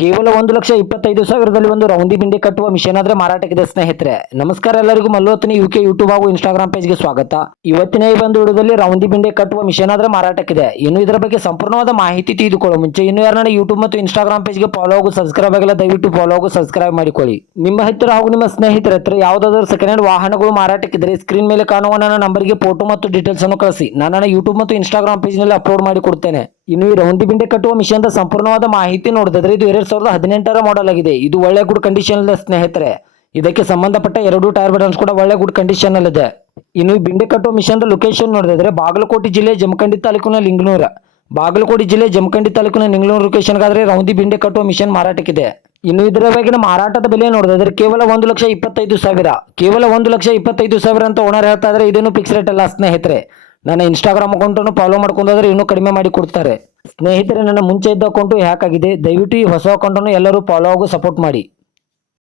ಕೇವಲ 1,25,000ದಲ್ಲಿ ಒಂದು ರೌಂದಿ ಬಿಂಡೆ ಕಟ್ಟುವ ಮಿಷನ್ ಆದ್ರೆ ಮಾರಾಟಕ್ಕಿದೆ ಸ್ನೇಹಿತರೆ. ನಮಸ್ಕಾರ ಎಲ್ಲರಿಗೂ, ಮಲ್ಲೋತ್ನಿ ಯುಕೆ ಯೂಟ್ಯೂಬ್ ಹಾಗೂ ಇನ್ಸ್ಟಾಗ್ರಾಮ್ ಪೇಜ್ಗೆ ಸ್ವಾಗತ. ಇವತ್ತಿನ ಈ ಒಂದು ವಿಡಿಯೋದಲ್ಲಿ ರೌಂದಿ ಬಿಂಡೆ ಕಟ್ಟುವ ಮಿಷನ್ ಆದ್ರೆ ಮಾರಾಟಕ್ಕಿದೆ. ಇನ್ನು ಇದರ ಬಗ್ಗೆ ಸಂಪೂರ್ಣವಾದ ಮಾಹಿತಿ ತಿಳಿದುಕೊಳ್ಳೋ ಮುಂಚೆ ಇನ್ನು ಯಾರನ್ನ ಯೂಟ್ಯೂಬ್ ಮತ್ತು ಇನ್ಸ್ಟಾಗ್ರಾಮ್ ಪೇಜ್ಗೆ ಫಾಲೋ ಹಾಗೂ ಸಬ್ಸ್ಕ್ರೈಬ್ ಆಗಿಲ್ಲ, ದಯವಿಟ್ಟು ಫಾಲೋ ಹಾಗೂ ಸಬ್ಸ್ಕ್ರೈಬ್ ಮಾಡಿಕೊಳ್ಳಿ. ನಿಮ್ಮ ಹತ್ತಿರ ಹಾಗೂ ನಿಮ್ಮ ಸ್ನೇಹಿತರ ಹತ್ರ ಯಾವುದಾದ್ರೂ ಸೆಕೆಂಡ್ ಹ್ಯಾಂಡ್ ವಾಹನಗಳು ಮಾರಾಟಕ್ಕಿದ್ರೆ ಸ್ಕ್ರೀನ್ ಮೇಲೆ ಕಾಣುವ ನನ್ನ ನಂಬರ್ಗೆ ಫೋಟೋ ಮತ್ತು ಡೀಟೇಲ್ಸ್ ಅನ್ನು ಕಳಿಸಿ. ನಾನು ಯೂಟ್ಯೂಬ್ ಮತ್ತು ಇನ್ಸ್ಟಾಗ್ರಾಮ್ ಪೇಜ್ ನಲ್ಲಿ ಅಪ್ಲೋಡ್ ಮಾಡಿ ಕೊಡ್ತೇನೆ. ಇನ್ನು ಈ ರೌಂದಿ ಬಿಂಡೆ ಕಟ್ಟುವ ಮಿಷನ್ ಸಂಪೂರ್ಣವಾದ ಮಾಹಿತಿ ನೋಡಿದ್ರೆ ಇದು 2018ರ ಮಾಡೆಲ್ ಆಗಿದೆ. ಇದು ಒಳ್ಳೆ ಗುಡ್ ಕಂಡೀಷನ್ ಇದೆ ಸ್ನೇಹಿತರೆ. ಇದಕ್ಕೆ ಸಂಬಂಧಪಟ್ಟ 2 ಟೈರ್ ಬಟನ್ಸ್ ಕೂಡ ಒಳ್ಳೆ ಗುಡ್ ಕಂಡೀಷನ್ ಇದೆ. ಇನ್ನು ಈ ಬಿಂಡೆ ಕಟ್ಟುವ ಮಿಷನ್ ಲೊಕೇಶನ್ ನೋಡಿದ್ರೆ ಬಾಗಲಕೋಟೆ ಜಿಲ್ಲೆ ಜಮಖಂಡಿ ತಾಲೂಕಿನ ಲಿಂಗನೂರ. ಬಾಗಲಕೋಟೆ ಜಿಲ್ಲೆ ಜಮಖಂಡಿ ತಾಲೂಕಿನ ಲಿಂಗನೂರು ಲೊಕೇಶನ್ಗಾದ್ರೆ ರೌಂದಿ ಬಿಂಡೆ ಕಟ್ಟುವ ಮಿಷನ್ ಮಾರಾಟಕ್ಕಿದೆ. ಇನ್ನು ಇದರ ಬಗೆಗಿನ ಮಾರಾಟದ ಬೆಲೆ ನೋಡಿದ್ರೆ ಕೇವಲ 1,25,000, ಕೇವಲ 1,25,000 ಅಂತ ಓನರ್ ಹೇಳ್ತಾ ಇದ್ರೆ ಇದೇನು ಫಿಕ್ಸ್ ರೇಟ್ ಅಲ್ಲ ಸ್ನೇಹಿತರೆ. ನನ್ನ ಇನ್ಸ್ಟಾಗ್ರಾಮ್ ಅಕೌಂಟನ್ನು ಫಾಲೋ ಮಾಡ್ಕೊಂಡ್ರೆ ಇನ್ನೂ ಕಡಿಮೆ ಮಾಡಿ ಕೊಡ್ತಾರೆ ಸ್ನೇಹಿತರೆ. ನನ್ನ ಮುಂಚೆ ಇದ್ದ ಅಕೌಂಟು ಹ್ಯಾಕ್ ಆಗಿದೆ. ದಯವಿಟ್ಟು ಈ ಹೊಸ ಅಕೌಂಟನ್ನು ಎಲ್ಲರೂ ಫಾಲೋ ಹಾಗೂ ಸಪೋರ್ಟ್ ಮಾಡಿ.